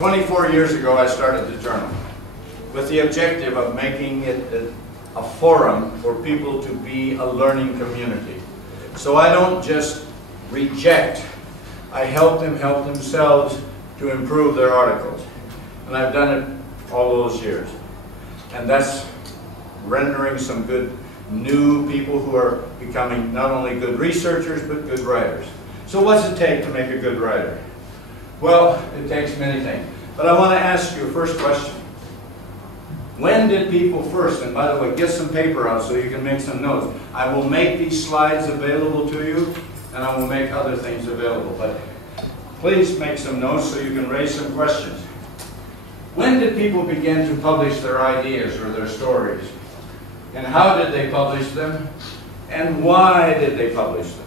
24 years ago, I started the journal with the objective of making it a forum for people to be a learning community. So I don't just reject, I help them help themselves to improve their articles. And I've done it all those years. And that's rendering some good new people who are becoming not only good researchers, but good writers. So what's it take to make a good writer? Well, it takes many things. But I want to ask you a first question. When did people first, and by the way, get some paper out so you can make some notes. I will make these slides available to you, and I will make other things available. But please make some notes so you can raise some questions. When did people begin to publish their ideas or their stories? And how did they publish them? And why did they publish them?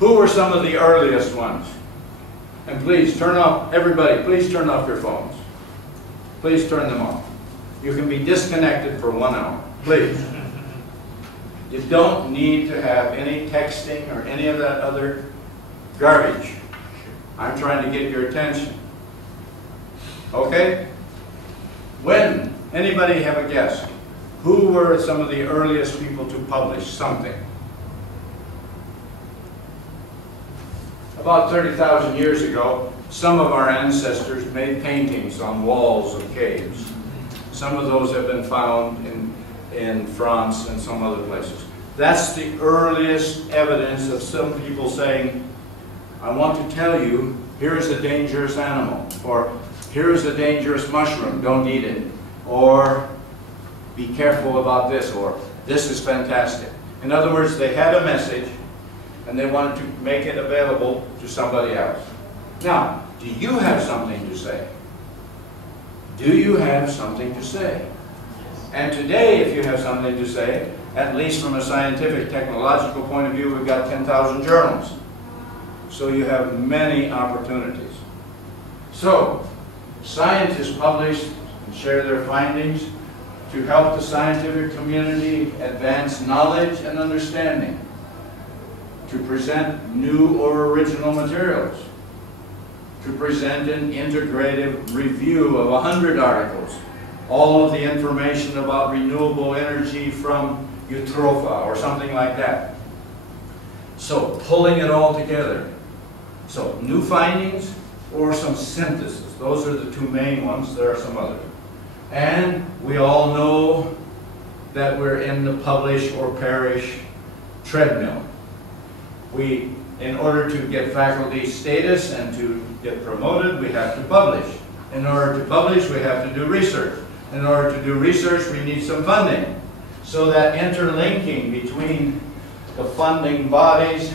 Who were some of the earliest ones? And please turn off, everybody, please turn off your phones. Please turn them off. You can be disconnected for 1 hour, please. You don't need to have any texting or any of that other garbage. I'm trying to get your attention. Okay? When? Anybody have a guess? Who were some of the earliest people to publish something? About 30,000 years ago, some of our ancestors made paintings on walls of caves. Some of those have been found in France and some other places. That's the earliest evidence of some people saying, I want to tell you, here's a dangerous animal, or here's a dangerous mushroom, don't eat it, or be careful about this, or this is fantastic. In other words, they had a message and they wanted to make it available to somebody else. Now, do you have something to say? Do you have something to say? And today, if you have something to say, at least from a scientific, technological point of view, we've got 10,000 journals. So you have many opportunities. So, scientists publish and share their findings to help the scientific community advance knowledge and understanding, to present new or original materials, to present an integrative review of 100 articles, all of the information about renewable energy from Eutropha or something like that. So pulling it all together. So new findings or some synthesis. Those are the two main ones. There are some others. And we all know that we're in the publish or perish treadmill. In order to get faculty status and to get promoted, we have to publish. In order to publish, we have to do research. In order to do research, we need some funding. So that interlinking between the funding bodies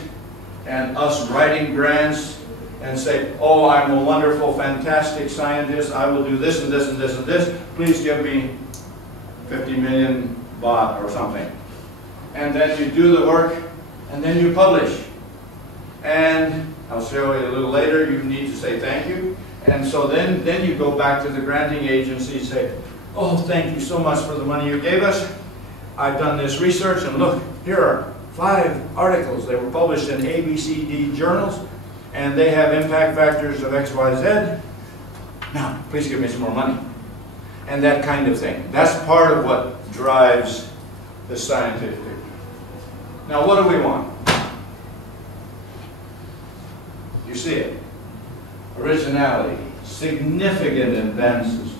and us writing grants and say, oh, I'm a wonderful, fantastic scientist, I will do this and this and this and this, please give me 50 million baht or something. And then you do the work, and then you publish. And I'll show you a little later, you need to say thank you. And so then you go back to the granting agency and say, oh, thank you so much for the money you gave us. I've done this research, and look, here are 5 articles. They were published in A, B, C, D journals, and they have impact factors of X, Y, Z. Now, please give me some more money. And that kind of thing. That's part of what drives the scientific. Now, what do we want? You see it. Originality, significant advances,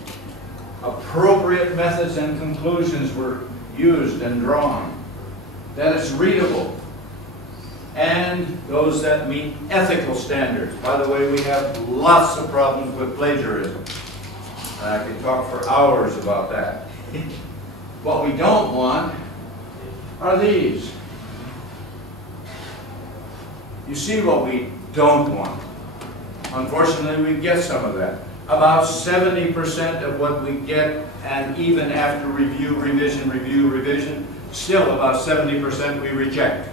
appropriate methods and conclusions were used and drawn, that it's readable, and those that meet ethical standards. By the way, we have lots of problems with plagiarism. And I could talk for hours about that. What we don't want are these. You see what we don't want. Unfortunately, we get some of that. About 70% of what we get, and even after review, revision, still about 70% we reject.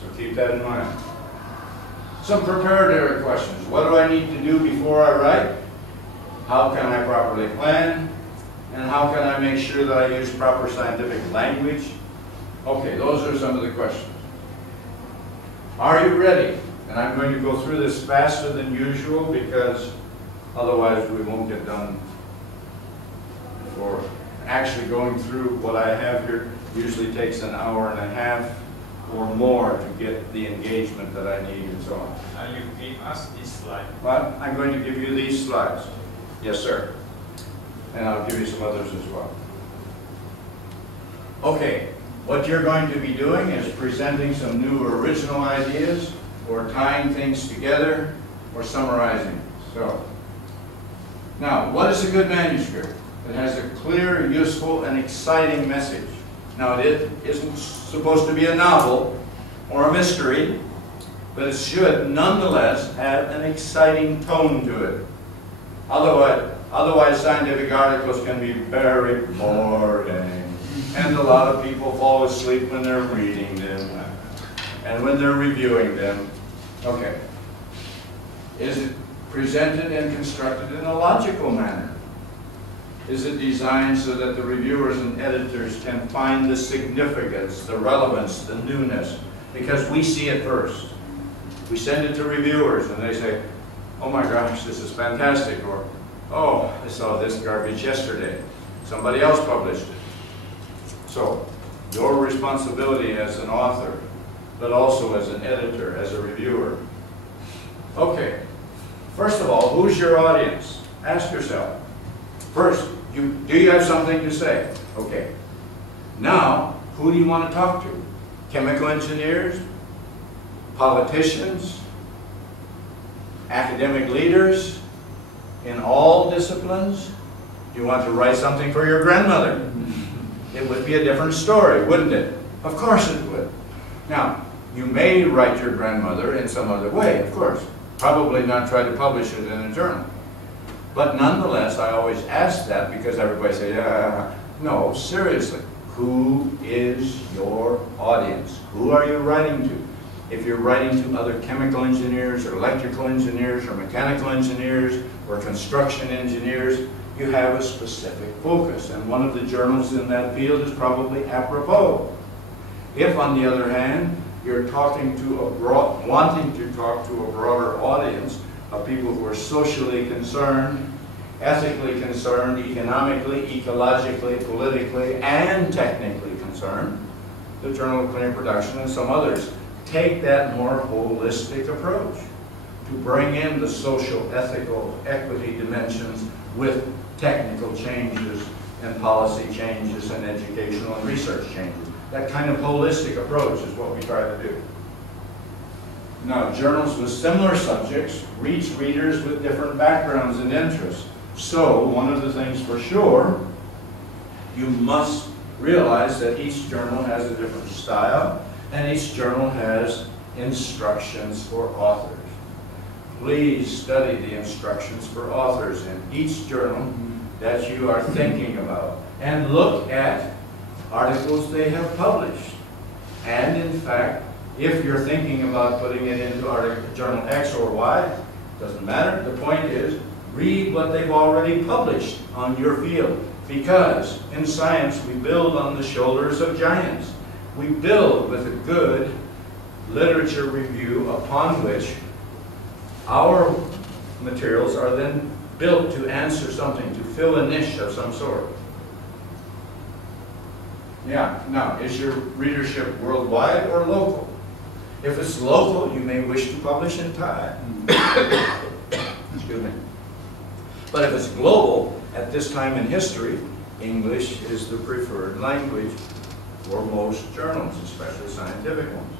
So keep that in mind. Some preparatory questions. What do I need to do before I write? How can I properly plan? And how can I make sure that I use proper scientific language? Okay, those are some of the questions. Are you ready? And I'm going to go through this faster than usual because otherwise we won't get done before. Actually going through what I have here usually takes an hour and a half or more to get the engagement that I need and so on. You gave us this slide. But I'm going to give you these slides. Yes, sir. And I'll give you some others as well. Okay, what you're going to be doing is presenting some new original ideas or tying things together or summarizing. So, now, what is a good manuscript? It has a clear, useful, and exciting message. Now, it isn't supposed to be a novel or a mystery, but it should nonetheless have an exciting tone to it. Otherwise scientific articles can be very boring, and a lot of people fall asleep when they're reading them and when they're reviewing them. Okay. Is it presented and constructed in a logical manner? Is it designed so that the reviewers and editors can find the significance, the relevance, the newness? Because we see it first. We send it to reviewers and they say, oh my gosh, this is fantastic, or oh, I saw this garbage yesterday. Somebody else published it. So, your responsibility as an author, but also as an editor, as a reviewer. Okay, first of all, who's your audience? Ask yourself. First, do you have something to say? Okay. Now, who do you want to talk to? Chemical engineers? Politicians? Academic leaders? In all disciplines? Do you want to write something for your grandmother? It would be a different story, wouldn't it? Of course it would. Now, you may write your grandmother in some other way, of course. Probably not try to publish it in a journal. But nonetheless, I always ask that because everybody says, yeah, no, seriously, who is your audience? Who are you writing to? If you're writing to other chemical engineers or electrical engineers or mechanical engineers or construction engineers, you have a specific focus. And one of the journals in that field is probably apropos. If, on the other hand, you're talking to wanting to talk to a broader audience of people who are socially concerned, ethically concerned, economically, ecologically, politically, and technically concerned, the Journal of Clean Production and some others take that more holistic approach to bring in the social, ethical, equity dimensions with technical changes and policy changes and educational and research changes. That kind of holistic approach is what we try to do. Now, journals with similar subjects reach readers with different backgrounds and interests. So, one of the things for sure, you must realize that each journal has a different style, and each journal has instructions for authors. Please study the instructions for authors in each journal that you are thinking about, and look at articles they have published. And in fact, if you're thinking about putting it into journal X or Y, doesn't matter. The point is, read what they've already published on your field. Because in science, we build on the shoulders of giants. We build with a good literature review upon which our materials are then built to answer something, to fill a niche of some sort. Yeah, now, is your readership worldwide or local? If it's local, you may wish to publish in Thai. Excuse me. But if it's global, at this time in history, English is the preferred language for most journals, especially scientific ones.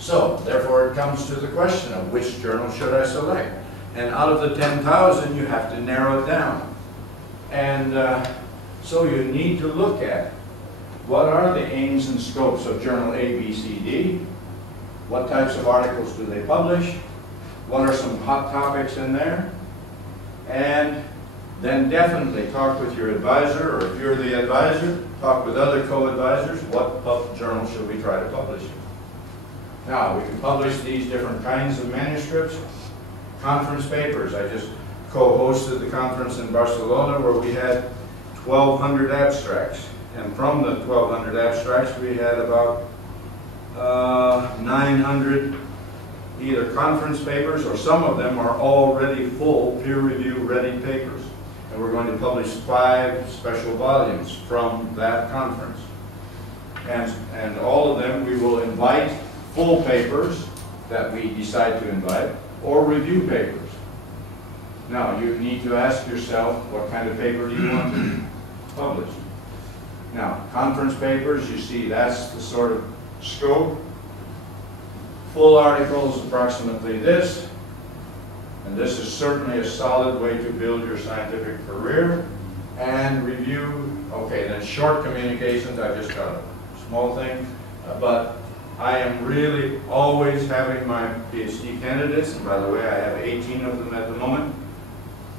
So, therefore, it comes to the question of which journal should I select? And out of the 10,000, you have to narrow it down. And so you need to look at what are the aims and scopes of journal A, B, C, D? What types of articles do they publish? What are some hot topics in there? And then definitely talk with your advisor, or if you're the advisor, talk with other co-advisors. What journal should we try to publish in? Now, we can publish these different kinds of manuscripts. Conference papers. I just co-hosted the conference in Barcelona where we had 1,200 abstracts. And from the 1,200 abstracts, we had about 900 either conference papers or some of them are already full peer review ready papers. And we're going to publish 5 special volumes from that conference. And all of them we will invite full papers that we decide to invite or review papers. Now you need to ask yourself what kind of paper do you want to publish. Now conference papers, you see that's the sort of scope. Full articles approximately this. And this is certainly a solid way to build your scientific career. And review, okay, then short communications, I just got a small thing, but I am really always having my PhD candidates, and by the way, I have 18 of them at the moment.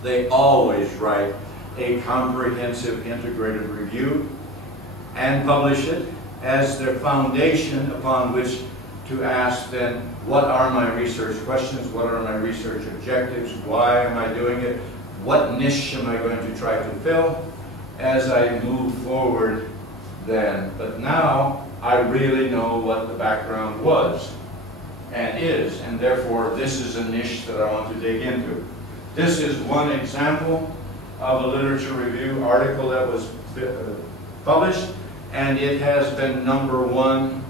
They always write a comprehensive integrated review and publish it as their foundation upon which to ask then, what are my research questions, what are my research objectives, why am I doing it, what niche am I going to try to fill as I move forward then. But now I really know what the background was and is, and therefore this is a niche that I want to dig into. This is one example of a literature review article that was published, and it has been #1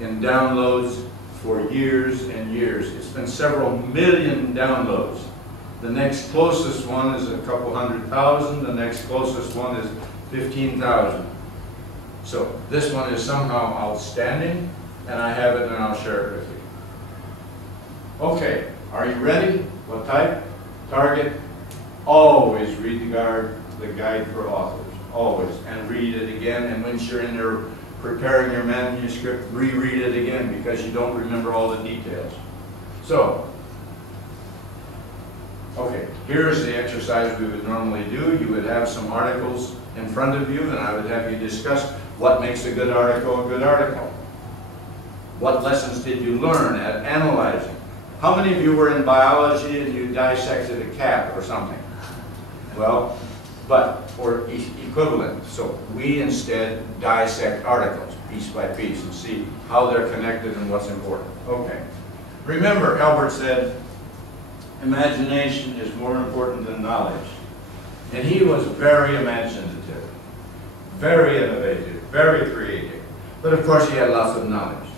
in downloads for years and years. It's been several million downloads. The next closest one is a couple 100,000. The next closest one is 15,000. So this one is somehow outstanding, and I have it and I'll share it with you. Okay, are you ready? What type? Target. Always read the guide for authors. Always. And read it again, and once you're in there preparing your manuscript, reread it again because you don't remember all the details. So, okay, here's the exercise we would normally do. You would have some articles in front of you, and I would have you discuss what makes a good article a good article. What lessons did you learn at analyzing? How many of you were in biology and you dissected a cat or something? Well, or equivalent. So we instead dissect articles piece by piece and see how they're connected and what's important. Okay. Remember, Albert said, imagination is more important than knowledge. And he was very imaginative, very innovative, very creative. But of course he had lots of knowledge.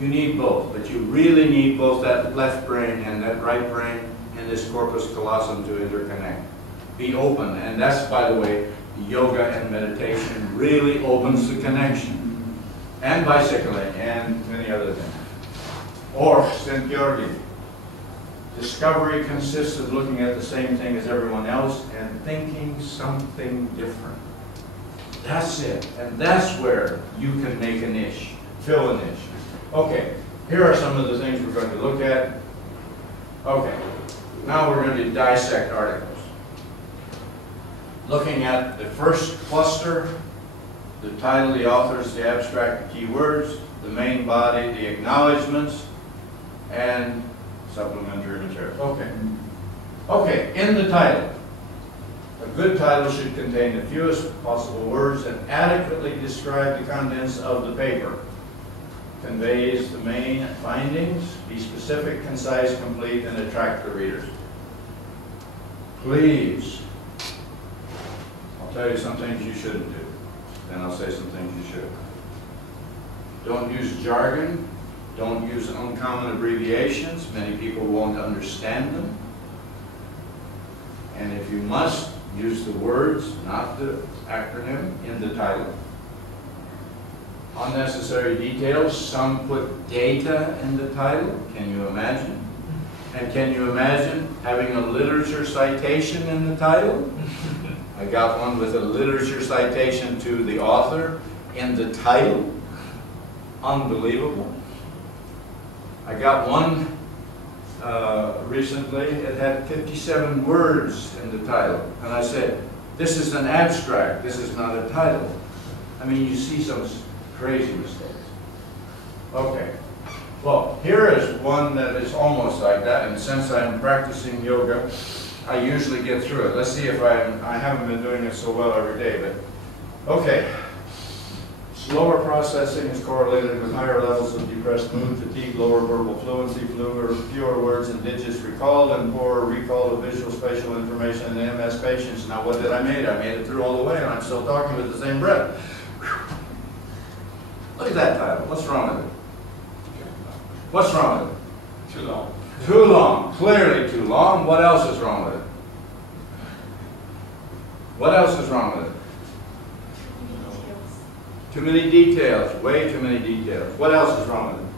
You need both, but you really need both that left brain and that right brain and this corpus callosum to interconnect. Be open, and that's, by the way, yoga and meditation really opens the connection. And bicycling, and many other things. Or St. Georgi. Discovery consists of looking at the same thing as everyone else and thinking something different. That's it, and that's where you can make a niche, fill a niche. Okay, here are some of the things we're going to look at. Okay, now we're going to dissect articles. Looking at the first cluster, the title, the authors, the abstract, the keywords, the main body, the acknowledgments, and supplementary materials. Okay. Okay, in the title. A good title should contain the fewest possible words and adequately describe the contents of the paper. Conveys the main findings, be specific, concise, complete, and attract the readers. Please. I'll tell you some things you shouldn't do. Then I'll say some things you should. Don't use jargon. Don't use uncommon abbreviations. Many people won't understand them. And if you must, use the words, not the acronym, in the title. Unnecessary details. Some put data in the title. Can you imagine? And can you imagine having a literature citation in the title? I got one with a literature citation to the author in the title. Unbelievable. I got one recently. It had 57 words in the title. And I said, this is an abstract. This is not a title. I mean, you see some crazy mistakes. Okay. Well, here is one that is almost like that. And since I'm practicing yoga, I usually get through it. Let's see if I haven't been doing it so well every day, but okay. Slower processing is correlated with higher levels of depressed mood, fatigue, lower verbal fluency, fewer words and digits recalled, and poorer recall of visual spatial information in MS patients. Now, what did I made? I made it through all the way, and I'm still talking with the same breath. Whew. Look at that title. What's wrong with it? What's wrong with it? Too long. Too long. Clearly too long. What else is wrong with it? What else is wrong with it? Too many details. Way too many details. What else is wrong with it?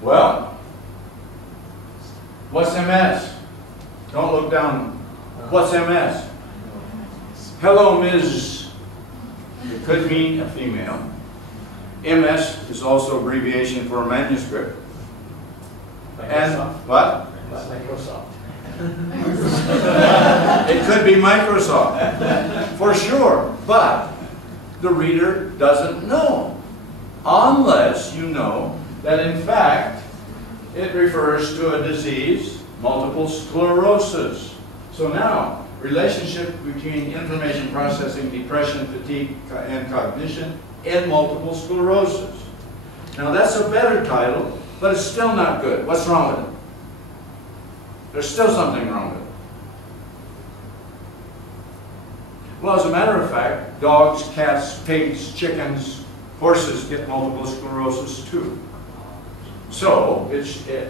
Well, what's MS? Don't look down. What's MS? Hello, Ms. It could mean a female. MS is also abbreviation for manuscript. And what? Microsoft. It could be Microsoft, for sure, but the reader doesn't know, unless you know that in fact it refers to a disease, multiple sclerosis. So now, relationship between information processing, depression, fatigue, and cognition in multiple sclerosis. Now that's a better title, but it's still not good. What's wrong with it? There's still something wrong with it. Well, as a matter of fact, dogs, cats, pigs, chickens, horses get multiple sclerosis too. So,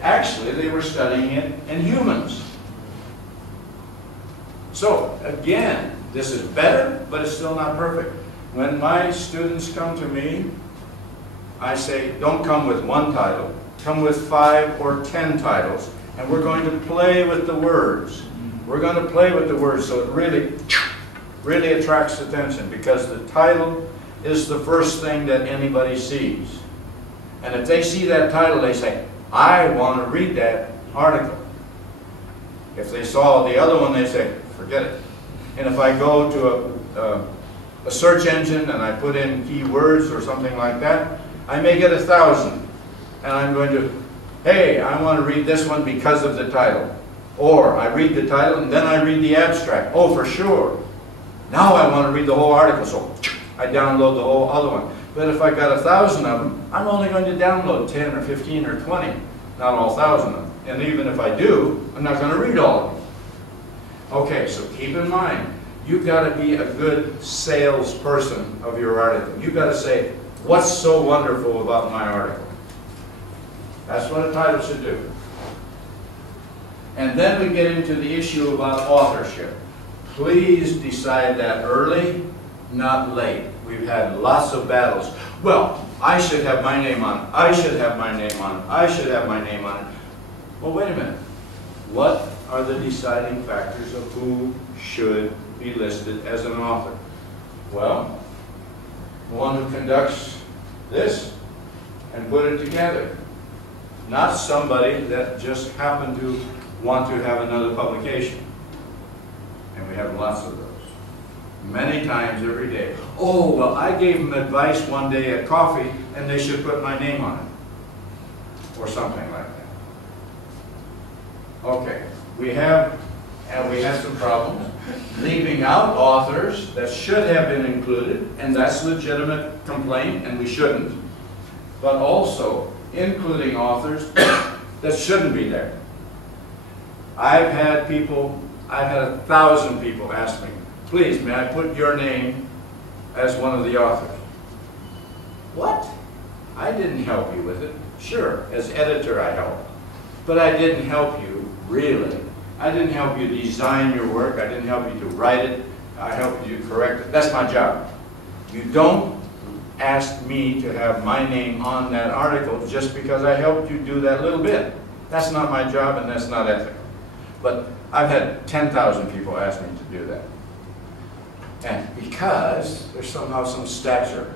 actually they were studying it in humans. So, again, this is better, but it's still not perfect. When my students come to me, I say, don't come with one title, come with 5 or 10 titles, and we're going to play with the words. We're going to play with the words so it really attracts attention, because the title is the first thing that anybody sees. And if they see that title, they say, I want to read that article. If they saw the other one, they say, forget it. And if I go to a search engine and I put in keywords or something like that, I may get 1,000. And I'm going to, hey, I want to read this one because of the title. Or I read the title and then I read the abstract. Oh, for sure. Now I want to read the whole article, so I download the whole other one. But if I got 1,000 of them, I'm only going to download 10 or 15 or 20, not all 1,000 of them. And even if I do, I'm not going to read all of them. Okay, so keep in mind, you've got to be a good salesperson of your article. You've got to say, what's so wonderful about my article? That's what a title should do. And then we get into the issue about authorship. Please decide that early, not late. We've had lots of battles. Well, I should have my name on it. I should have my name on it. I should have my name on it. Well, wait a minute. What are the deciding factors of who should be listed as an author? Well, the one who conducts this and put it together. Not somebody that just happened to want to have another publication. And we have lots of those. Many times every day. Oh, well, I gave them advice one day at coffee and they should put my name on it. Or something like that. Okay, we have some problems leaving out authors that should have been included, and that's legitimate complaint, and we shouldn't. But also including authors that shouldn't be there. I've had 1,000 people ask me, please, may I put your name as one of the authors? What? I didn't help you with it. Sure, as editor I helped. But I didn't help you, really. I didn't help you design your work. I didn't help you to write it. I helped you correct it. That's my job. You don't ask me to have my name on that article just because I helped you do that little bit. That's not my job, and that's not ethical. But I've had 10,000 people ask me to do that. And because there's somehow some stature.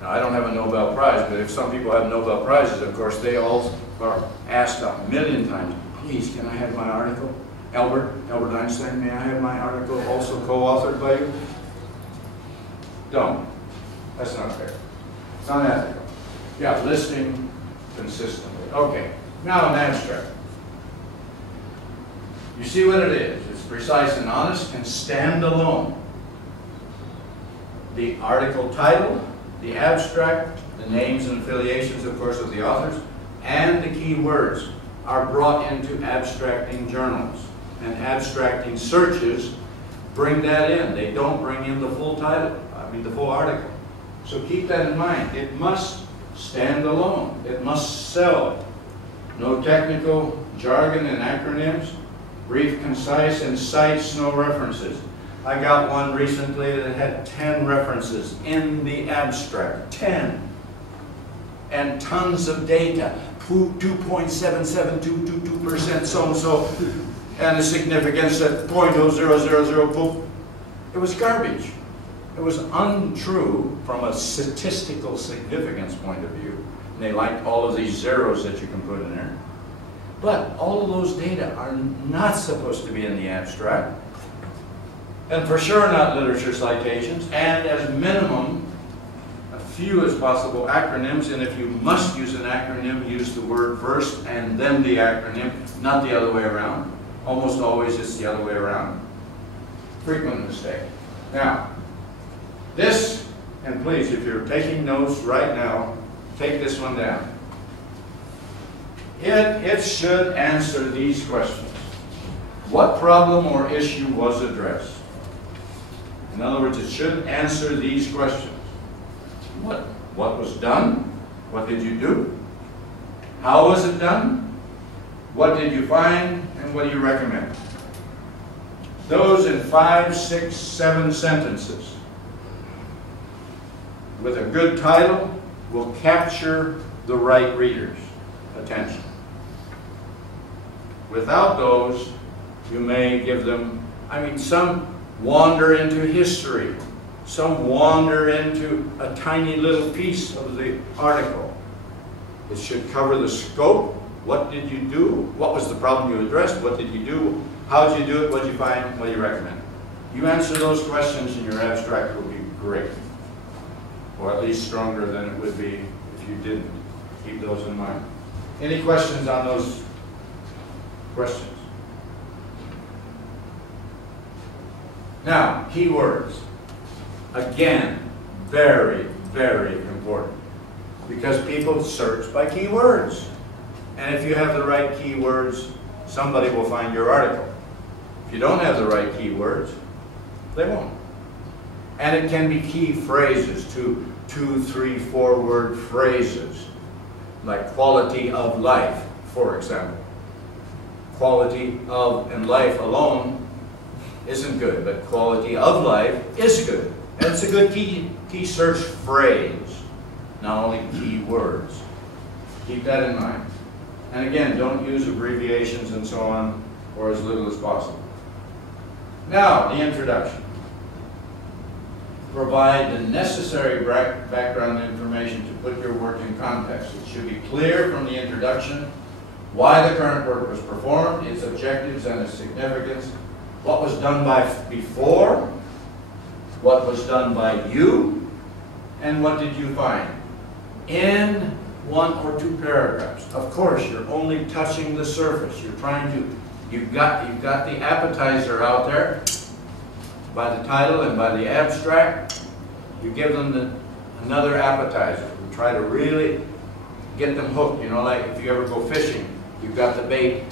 Now, I don't have a Nobel Prize, but if some people have Nobel Prizes, of course, they all are asked 1,000,000 times, please, can I have my article? Albert Einstein, may I have my article also co-authored by you? Don't. That's not fair. It's unethical. Yeah, listing consistently. Okay, now an abstract. You see what it is. It's precise and honest and stand alone. The article title the abstract, the names and affiliations, of course, of the authors, and the key words are brought into abstracting journals. And abstracting searches bring that in. They don't bring in the full title, the full article. So keep that in mind. It must stand alone. It must sell. No technical jargon and acronyms. Brief, concise, and cites no references. I got one recently that had 10 references in the abstract. 10. And tons of data. 2.77222% so-and-so. And the significance at 0.0000, boom. It was garbage. It was untrue from a statistical significance point of view. And they liked all of these zeros that you can put in there. But all of those data are not supposed to be in the abstract. And for sure not literature citations. And as minimum, a few as possible acronyms. And if you must use an acronym, use the word first and then the acronym, not the other way around. Almost always it's the other way around. Frequent mistake. Now, this, and please, if you're taking notes right now, take this one down. It should answer these questions. What problem or issue was addressed? In other words, it should answer these questions. What was done? What did you do? How was it done? What did you find? And what do you recommend? Those in 5, 6, 7 sentences with a good title will capture the right reader's attention. Without those, you may give them, some wander into history. Some wander into a tiny little piece of the article. It should cover the scope. What did you do? What was the problem you addressed? What did you do? How did you do it? What did you find? What do you recommend? You answer those questions and your abstract will be great. Or at least stronger than it would be if you didn't. Keep those in mind. Any questions on those questions? Now, keywords. Again, very, very important. Because people search by keywords. And if you have the right keywords, somebody will find your article. If you don't have the right keywords, they won't. And it can be key phrases, 2, 3, 4 word phrases, like quality of life, for example. Quality of and life alone isn't good, but quality of life is good. And it's a good key search phrase, not only key words. Keep that in mind. And again, don't use abbreviations and so on, or as little as possible. Now, the introduction. Provide the necessary background information to put your work in context. It should be clear from the introduction why the current work was performed, its objectives and its significance, what was done before, what was done by you, and what did you find. In 1 or 2 paragraphs. Of course, you're only touching the surface. You're trying to, you've got the appetizer out there by the title and by the abstract. You give them another appetizer. You try to really get them hooked. Like if you ever go fishing, you've got the bait.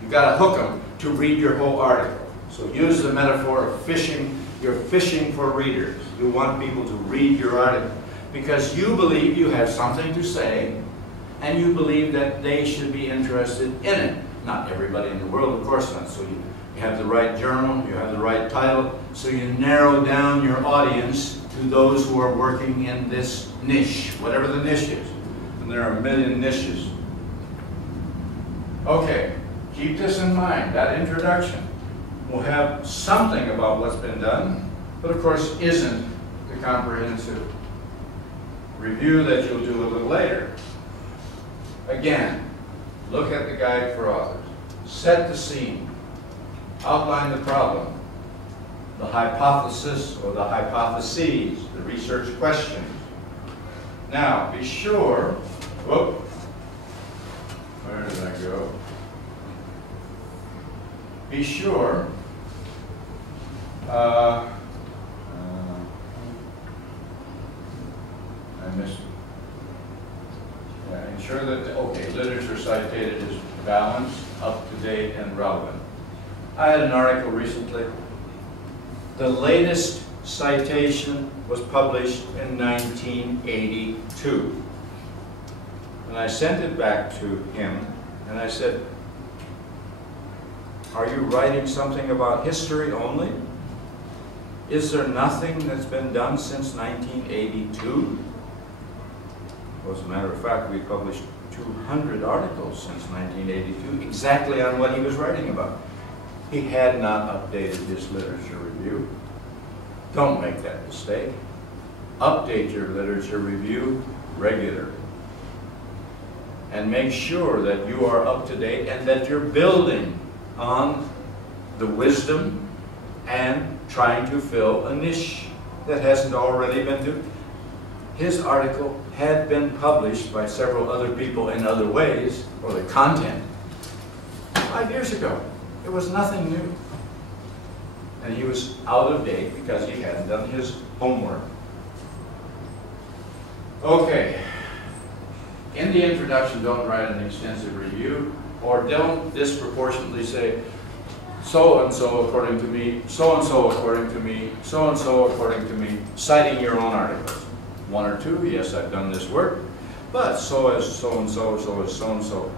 You've got to hook them to read your whole article. So use the metaphor of fishing. You're fishing for readers. You want people to read your article because you believe you have something to say and you believe that they should be interested in it. Not everybody in the world, of course not. So you have the right journal, you have the right title, so you narrow down your audience to those who are working in this niche, whatever the niche is. And there are a million niches. Okay, keep this in mind. That introduction will have something about what's been done, but of course isn't the comprehensive review that you'll do a little later. Again, look at the guide for authors. Set the scene. Outline the problem, the hypothesis or the hypotheses, the research questions. Now, be sure, whoop, where did I go? Be sure missed it. Yeah, ensure that, okay, literature cited is balanced, up-to-date, and relevant. I had an article recently. The latest citation was published in 1982. And I sent it back to him, and I said, are you writing something about history only? Is there nothing that's been done since 1982? Well, as a matter of fact, we published 200 articles since 1982, exactly on what he was writing about. He had not updated his literature review. Don't make that mistake. Update your literature review regularly. And make sure that you are up to date and that you're building on the wisdom and trying to fill a niche that hasn't already been done. His article had been published by several other people in other ways, or the content, 5 years ago. It was nothing new. And he was out of date because he hadn't done his homework. Okay. In the introduction, don't write an extensive review, or don't disproportionately say, so-and-so according to me, so-and-so according to me, so-and-so according to me, citing your own articles. One or two, yes, I've done this work, but so as so-and-so, so as so-and-so.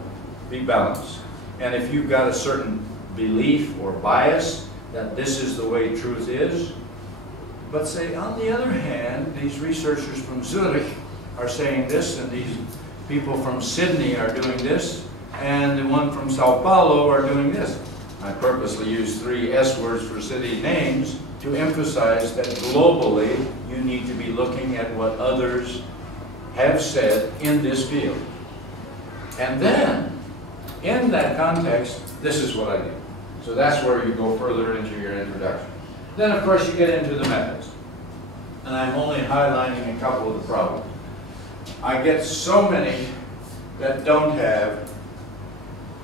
Be balanced. And if you've got a certain belief or bias that this is the way truth is, but say, on the other hand, these researchers from Zurich are saying this, and these people from Sydney are doing this, and the one from Sao Paulo are doing this. I purposely use 3 S words for city names to emphasize that globally you need to be looking at what others have said in this field. And then, in that context, this is what I do. So that's where you go further into your introduction. Then, of course, you get into the methods. And I'm only highlighting a couple of the problems. I get so many that don't have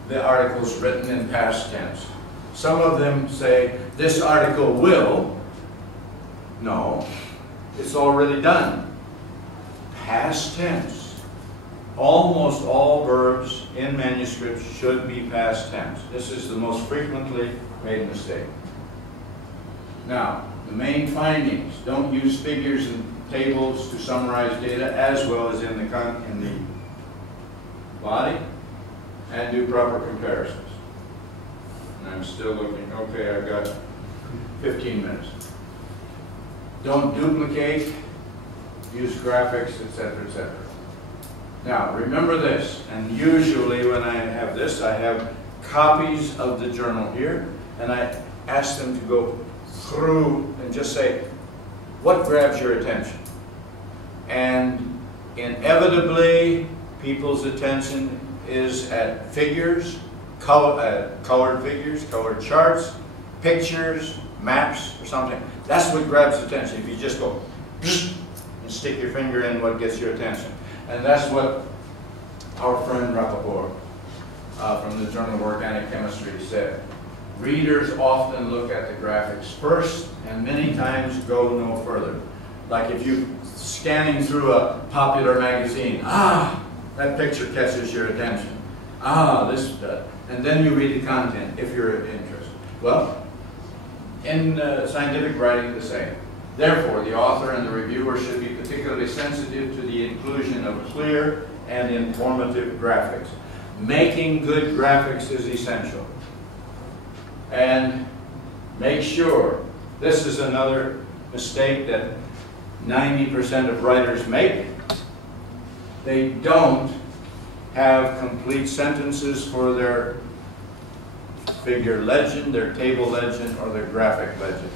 the articles written in past tense. Some of them say, this article will. No, it's already done. Past tense. Almost all verbs in manuscripts should be past tense. This is the most frequently made mistake. Now, the main findings. Don't use figures and tables to summarize data as well as in the body, and do proper comparisons. And I'm still looking. Okay, I've got 15 minutes. Don't duplicate, use graphics, etc., etc. Now, remember this, and usually when I have this, I have copies of the journal here, and I ask them to go through and just say, what grabs your attention? And inevitably, people's attention is at figures, colored figures, colored charts, pictures, maps, or something. That's what grabs attention. If you just go and stick your finger in what gets your attention. And that's what our friend Rappaport from the Journal of Organic Chemistry said. Readers often look at the graphics first and many times go no further. Like if you're scanning through a popular magazine, that picture catches your attention. This does. And then you read the content if you're interested. Well, in scientific writing, the same. Therefore, the author and the reviewer should be particularly sensitive to the inclusion of clear and informative graphics. Making good graphics is essential. And make sure, this is another mistake that 90% of writers make. They don't have complete sentences for their figure legend, their table legend, or their graphic legend.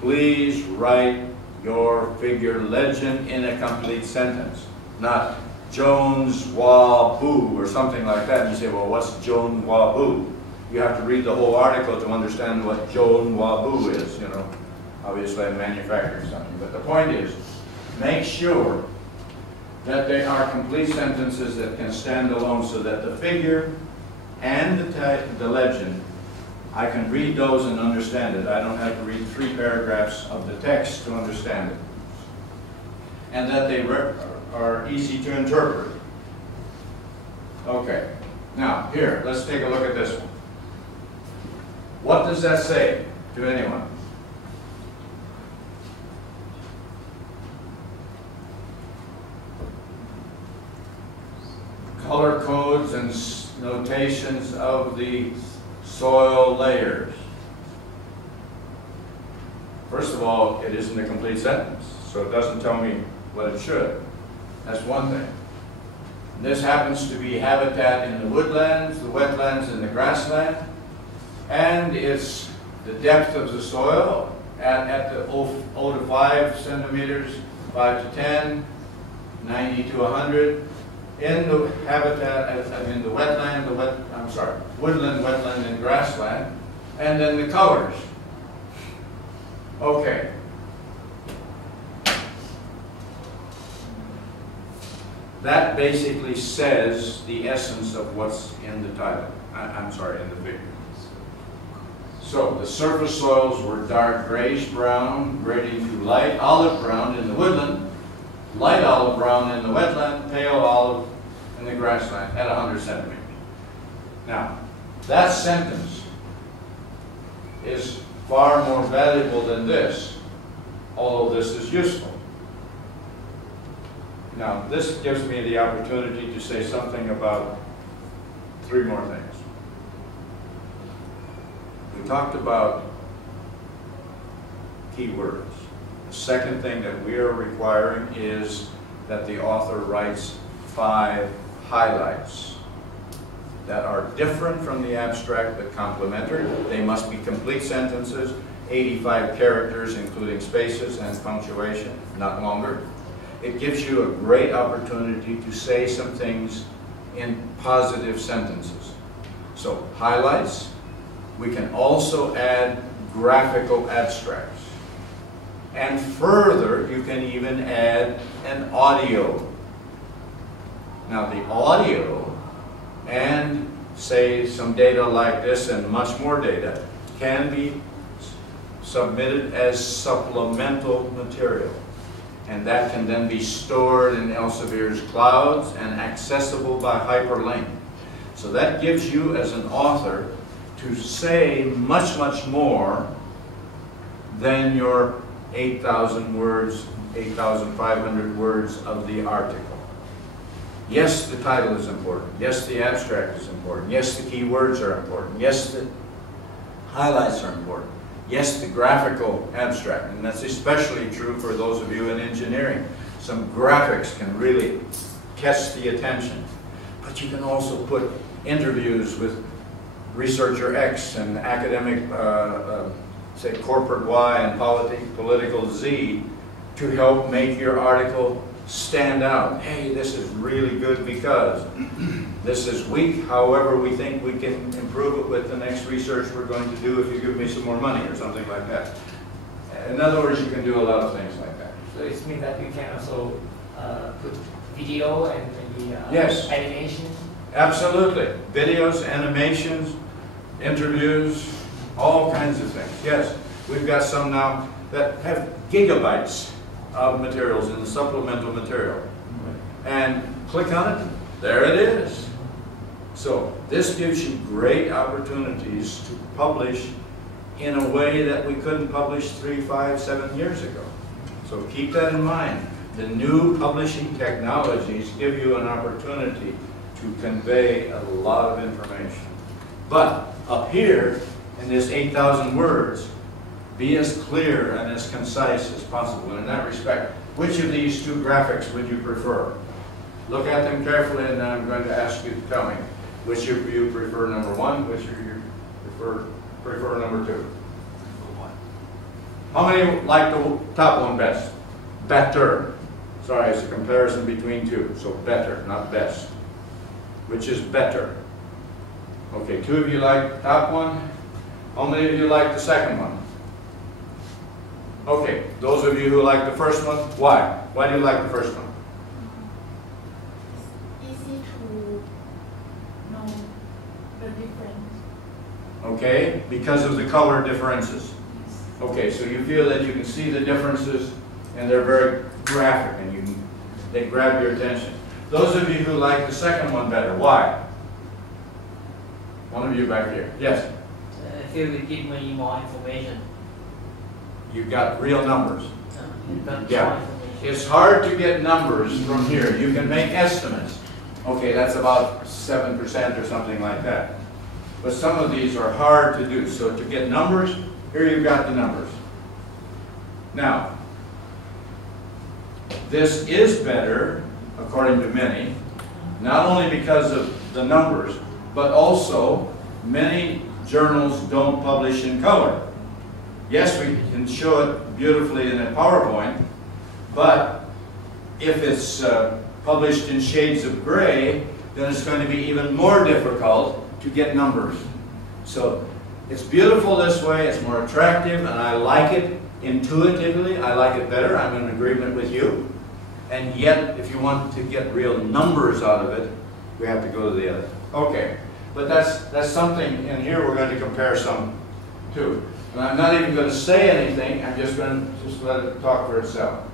Please write your figure legend in a complete sentence, not Jones Wa Boo or something like that. And you say, well, what's Joan Wa Boo? You have to read the whole article to understand what Joan Wa Boo is, you know. Obviously, I'm manufacturing something. But the point is, make sure that they are complete sentences that can stand alone so that the figure and the legend, I can read those and understand it. I don't have to read 3 paragraphs of the text to understand it. And that they are easy to interpret. Okay, now here, let's take a look at this one. What does that say to anyone? Color codes and notations of the soil layers. First of all, it isn't a complete sentence, so it doesn't tell me what it should. That's one thing. This happens to be habitat in the woodlands, the wetlands, and the grassland, and it's the depth of the soil at the 0 to 5 centimeters, 5 to 10, 90 to 100. In the habitat, in the wetland, woodland, wetland, and grassland, and then the colors. Okay. That basically says the essence of what's in the title. In the figure. So the surface soils were dark grayish-brown, grading to light olive brown in the woodland, light olive brown in the wetland, pale olive in the grassland at 100 centimeters. Now, that sentence is far more valuable than this, although this is useful. Now, this gives me the opportunity to say something about 3 more things. We talked about keywords. The second thing that we are requiring is that the author writes 5 highlights that are different from the abstract but complementary. They must be complete sentences, 85 characters including spaces and punctuation, not longer. It gives you a great opportunity to say some things in positive sentences. So highlights. We can also add graphical abstracts. And further, you can even add an audio. Now the audio and say some data like this and much more data can be submitted as supplemental material. And that can then be stored in Elsevier's clouds and accessible by hyperlink. So that gives you as an author to say much, much more than your 8,000 words, 8,500 words of the article. Yes, the title is important. Yes, the abstract is important. Yes, the keywords are important. Yes, the highlights are important. Yes, the graphical abstract, and that's especially true for those of you in engineering. Some graphics can really catch the attention. But you can also put interviews with researcher X and academic, say, corporate Y and political Z to help make your article stand out. Hey, this is really good because this is weak. However, we think we can improve it with the next research we're going to do if you give me some more money or something like that. In other words, you can do a lot of things like that. So it means that you can also put video and maybe yes. Animation? Absolutely. Videos, animations, interviews, all kinds of things. Yes, we've got some now that have gigabytes of materials in the supplemental material. And click on it, there it is. So this gives you great opportunities to publish in a way that we couldn't publish 3, 5, 7 years ago. So keep that in mind. The new publishing technologies give you an opportunity to convey a lot of information. But up here, in this 8,000 words, be as clear and as concise as possible. In that respect, which of these 2 graphics would you prefer? Look at them carefully, and then I'm going to ask you to tell me which of you prefer number 1, which of you prefer number 2. How many like the top one best? Better. Sorry, it's a comparison between 2, so better, not best. Which is better? Okay, 2 of you like the top one. How many of you like the second one? Okay, those of you who like the first one, why? Why do you like the first one? It's easy to know the difference. Okay, because of the color differences. Okay, so you feel that you can see the differences and they're very graphic and you can They grab your attention. Those of you who like the second one better, why? One of you back here. Yes? I feel it gives me more information. You got real numbers. You've got Yeah. more information. It's hard to get numbers from here. You can make estimates. Okay, that's about 7% or something like that. But some of these are hard to do. So to get numbers, here you've got the numbers. Now, this is better, according to many, not only because of the numbers, but also many journals don't publish in color. Yes, we can show it beautifully in a PowerPoint, but if it's published in shades of gray, then it's going to be even more difficult to get numbers. So it's beautiful this way, it's more attractive, and I like it intuitively. I like it better. I'm in agreement with you. And yet, if you want to get real numbers out of it, we have to go to the other. Okay, but that's something in here we're going to compare some to. And I'm not even going to say anything. I'm just going to just let it talk for itself.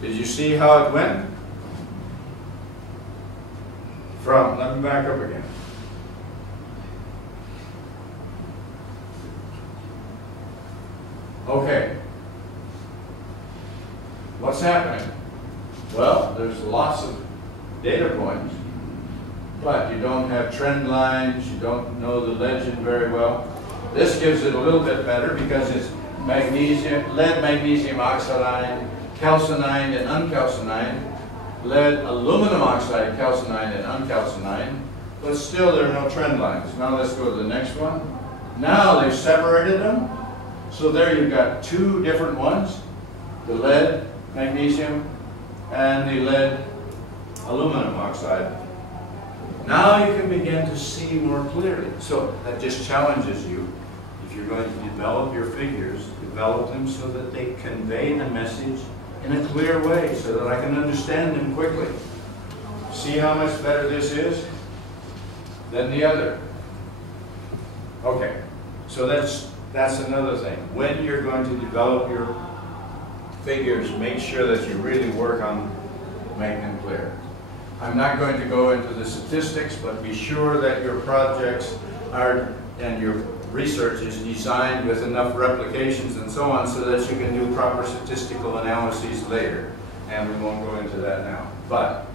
Did you see how it went? Let me back up again. Okay. What's happening? Well, there's lots of data points, but you don't have trend lines, you don't know the legend very well. This gives it a little bit better because it's magnesium, lead magnesium oxide, calcined and uncalcined, lead aluminum oxide, calcined and uncalcined, but still there are no trend lines. Now let's go to the next one. Now they've separated them, so there you've got two different ones, the lead magnesium and the lead aluminum oxide. Now you can begin to see more clearly. So that just challenges you. If you're going to develop your figures, develop them so that they convey the message in a clear way so that I can understand them quickly. See how much better this is than the other? Okay, so that's another thing. When you're going to develop your figures, make sure that you really work on making them clear. I'm not going to go into the statistics, but be sure that your projects are, and your research is designed with enough replications and so on so that you can do proper statistical analyses later. And we won't go into that now. But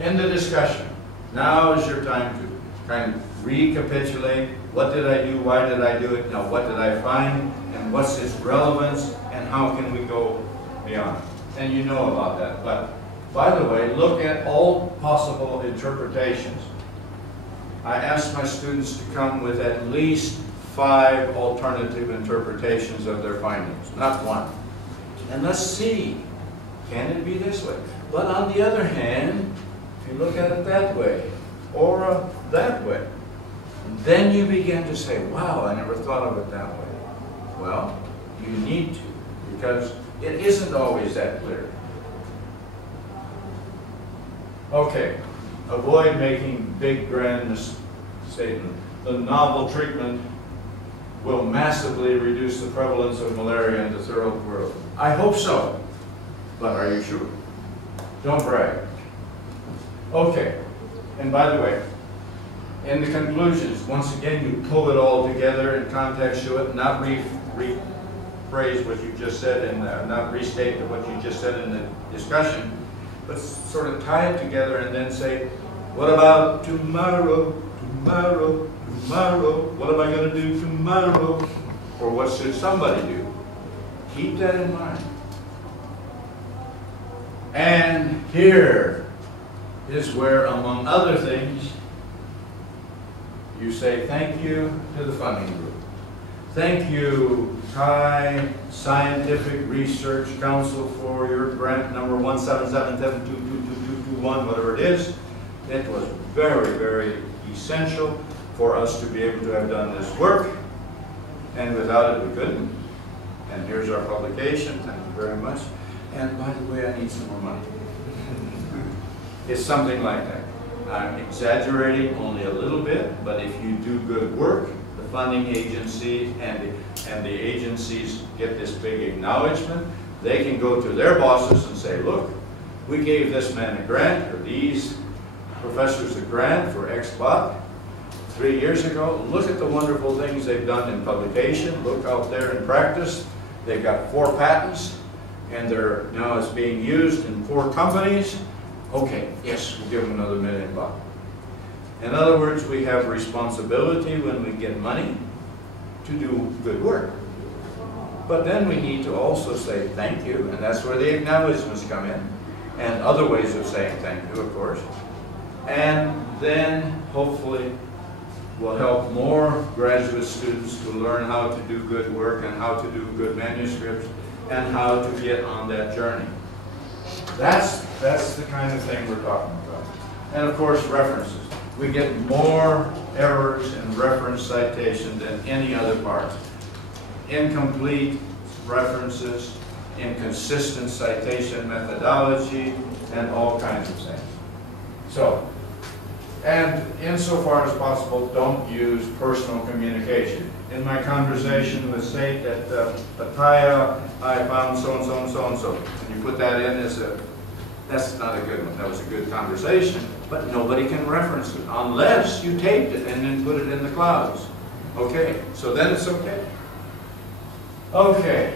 in the discussion, now is your time to kind of recapitulate. What did I do? Why did I do it? Now what did I find? And what's its relevance? And how can we go beyond? And you know about that. But by the way, look at all possible interpretations. I asked my students to come with at least 5 alternative interpretations of their findings, not one. And let's see, can it be this way? But on the other hand, if you look at it that way, or that way, then you begin to say, wow, I never thought of it that way. Well, you need to, because it isn't always that clear. Okay, avoid making big, grand statements. The novel treatment will massively reduce the prevalence of malaria in the third world. I hope so, but are you sure? Don't brag. Okay, and by the way, in the conclusions, once again, you pull it all together in context, show it, not rephrase what you just said, and not restate what you just said in the discussion, but sort of tie it together and then say, what about tomorrow, tomorrow, tomorrow? What am I going to do tomorrow? Or what should somebody do? Keep that in mind. And here is where, among other things, you say thank you to the funding group. Thank you, Thai Scientific Research Council, for your grant number 177722221, whatever it is. It was very, very essential for us to be able to have done this work, and without it we couldn't. And here's our publication. Thank you very much. And by the way, I need some more money. It's something like that. I'm exaggerating only a little bit, but if you do good work, the funding agency and the agencies get this big acknowledgement. They can go to their bosses and say, look, we gave this man a grant, or these professors a grant for X buck 3 years ago. Look at the wonderful things they've done in publication. Look out there in practice. They've got 4 patents, and they're now it's being used in 4 companies. Okay, yes, we'll give them another $1 million. In other words, we have responsibility when we get money to do good work. But then we need to also say thank you, and that's where the acknowledgements come in, and other ways of saying thank you, of course. And then, hopefully, will help more graduate students to learn how to do good work and how to do good manuscripts and how to get on that journey. That's the kind of thing we're talking about. And of course, references. We get more errors in reference citation than any other part. Incomplete references, inconsistent citation methodology, and all kinds of things. So, and insofar as possible, don't use personal communication. In my conversation with State at Pattaya, I found so-and-so and so-and-so. And you put that in as that's not a good one. That was a good conversation, but nobody can reference it unless you taped it and then put it in the clouds. Okay, so then it's okay. Okay,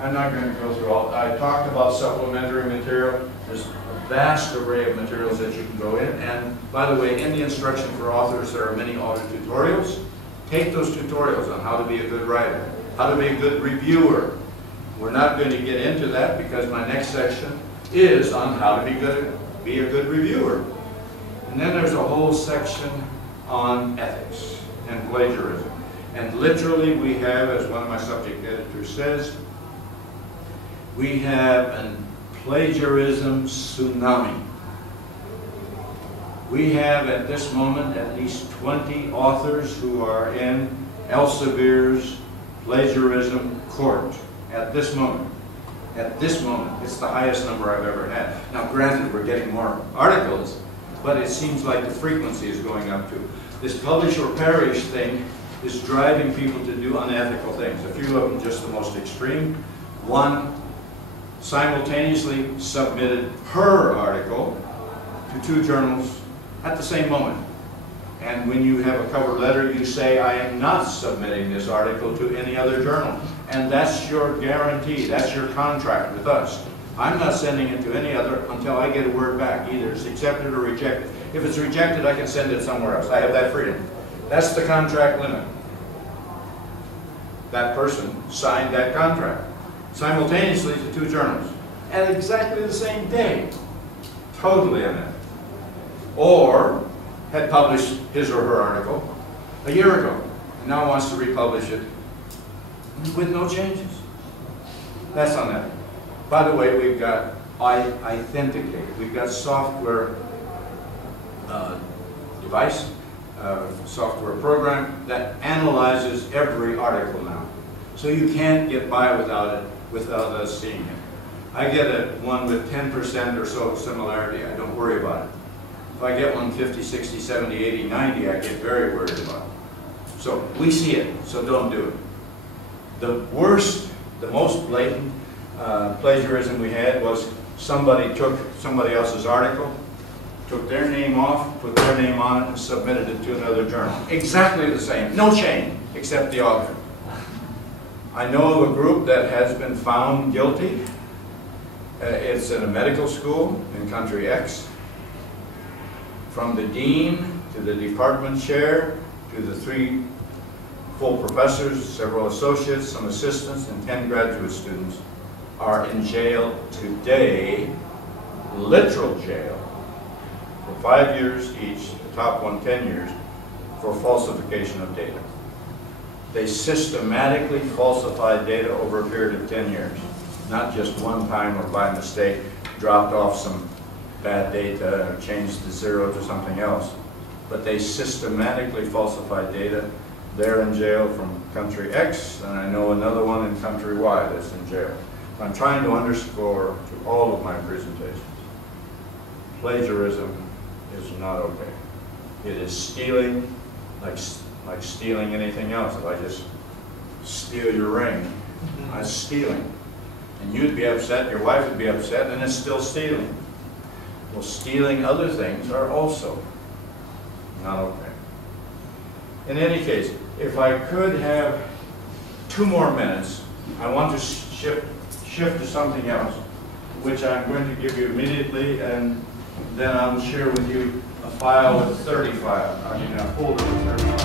I'm not going to go through all. I talked about supplementary material. There's a vast array of materials that you can go in. And by the way, in the instruction for authors, there are many author tutorials. Take those tutorials on how to be a good writer, how to be a good reviewer. We're not going to get into that because my next section is on how to be a good reviewer. And then there's a whole section on ethics and plagiarism. And literally we have, as one of my subject editors says, we have a plagiarism tsunami. We have at this moment at least 20 authors who are in Elsevier's plagiarism court at this moment. At this moment, it's the highest number I've ever had. Now granted, we're getting more articles, but it seems like the frequency is going up too. This publish or perish thing is driving people to do unethical things. A few of them just the most extreme. One simultaneously submitted her article to 2 journals at the same moment. And when you have a cover letter, you say, I am not submitting this article to any other journal. And that's your guarantee, that's your contract with us. I'm not sending it to any other until I get a word back. Either it's accepted or rejected. If it's rejected, I can send it somewhere else. I have that freedom. That's the contract limit. That person signed that contract simultaneously to 2 journals at exactly the same day. Totally unethical. Or had published his or her article a year ago and now wants to republish it with no changes. That's unethical. By the way, we've got Authenticate. We've got software device, software program that analyzes every article now. So you can't get by without us seeing it. I get one with 10% or so similarity. I don't worry about it. If I get one 50, 60, 70, 80, 90, I get very worried about it. So we see it, so don't do it. The worst, the most blatant plagiarism we had was somebody took somebody else's article, took their name off, put their name on it, and submitted it to another journal. Exactly the same, no change, except the author. I know of a group that has been found guilty. It's in a medical school in country X. From the dean to the department chair to the 3 full professors, several associates, some assistants, and 10 graduate students are in jail today, literal jail, for 5 years each, the top one 10 years, for falsification of data. They systematically falsified data over a period of 10 years, not just one time or by mistake dropped off some bad data or changed the 0 to something else. But they systematically falsified data. They're in jail from country X, and I know another one in country Y that's in jail. I'm trying to underscore to all of my presentations. plagiarism is not okay. It is stealing, like stealing anything else. If I just steal your ring, I'm stealing. And you'd be upset, your wife would be upset, and it's still stealing. Well, stealing other things are also not okay. In any case, if I could have 2 more minutes, I want to shift to something else, which I'm going to give you immediately, and then I will share with you a file with 30 files. I mean, a folder with 30 files.